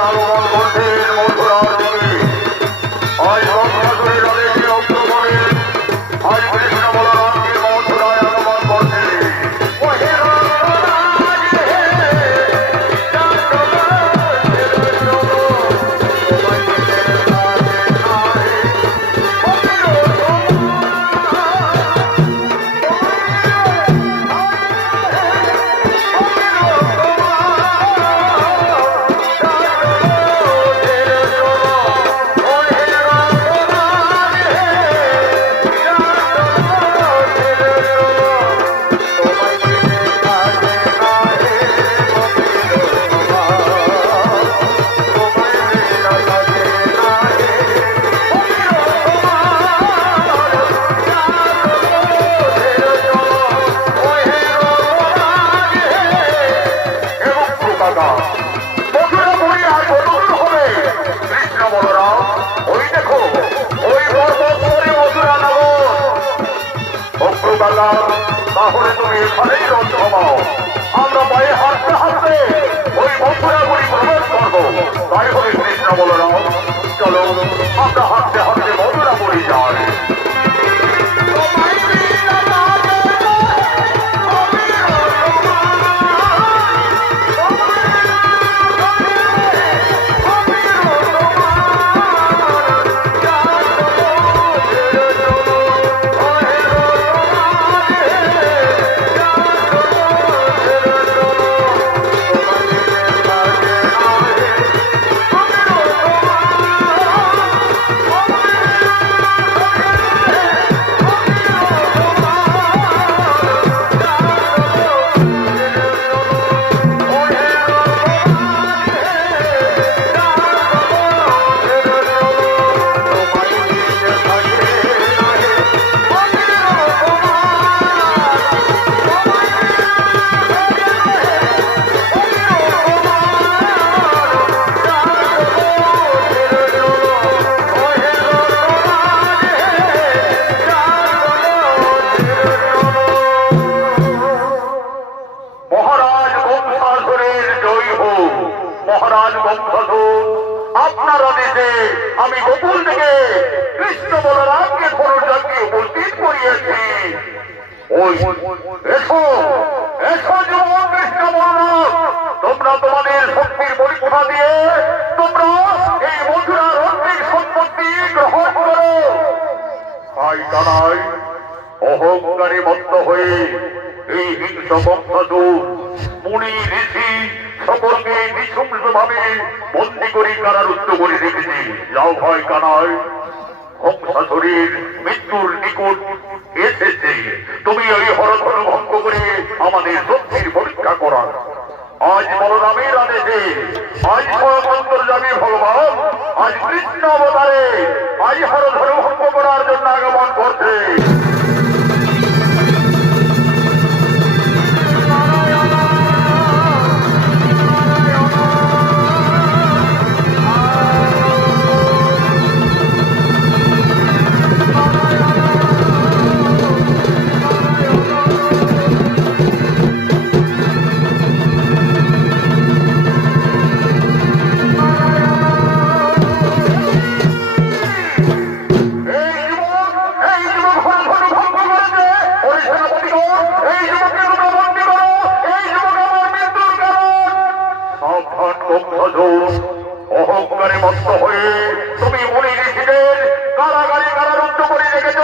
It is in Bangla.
আগমন করছেন অগ্রগালা তাহলে তুমি এখানেই রন্ধ হবাও আমরা পায়ে হাঁটতে হাঁটতে ওই মথুরা পুরী প্রবেশ করব। তাই হলে কৃষ্ণ বলরাম, চলো, আমরা আমি গোকুল থেকে কৃষ্ণ বলরামকে ধনুর্জনকে উপস্থিত করিয়েছি। তোমরা তোমাদের শক্তির দিয়ে তোমরা এই মথুরার অন্তিম সম্পত্তি গ্রহণ করো। হাই কানাই অহংকারে মত্ত হয়ে এই হিংস বংশদূর মুনি, ঋষি বন্দি করে কারারুদ্ধ করে রেখেছে যাও ভয় কানায়। হংসাসুরের মৃত্যুর নিকট এসেছে। তুমি ওই হরধন ভঙ্গ করে আমাদের শক্তির পরীক্ষা করা আজ বলরামের আদেশে, আজ সর্বন্তর্যামী ভগবান, আজ কৃষ্ণ অবতারে আজ হরধন ভঙ্গ করার জন্য আগমন করছে। বংশধর অহংকারে মত্ত হয়ে তুমি মনে ঋষিদের কারাগারে কারারুদ্ধ করে রেখেছ।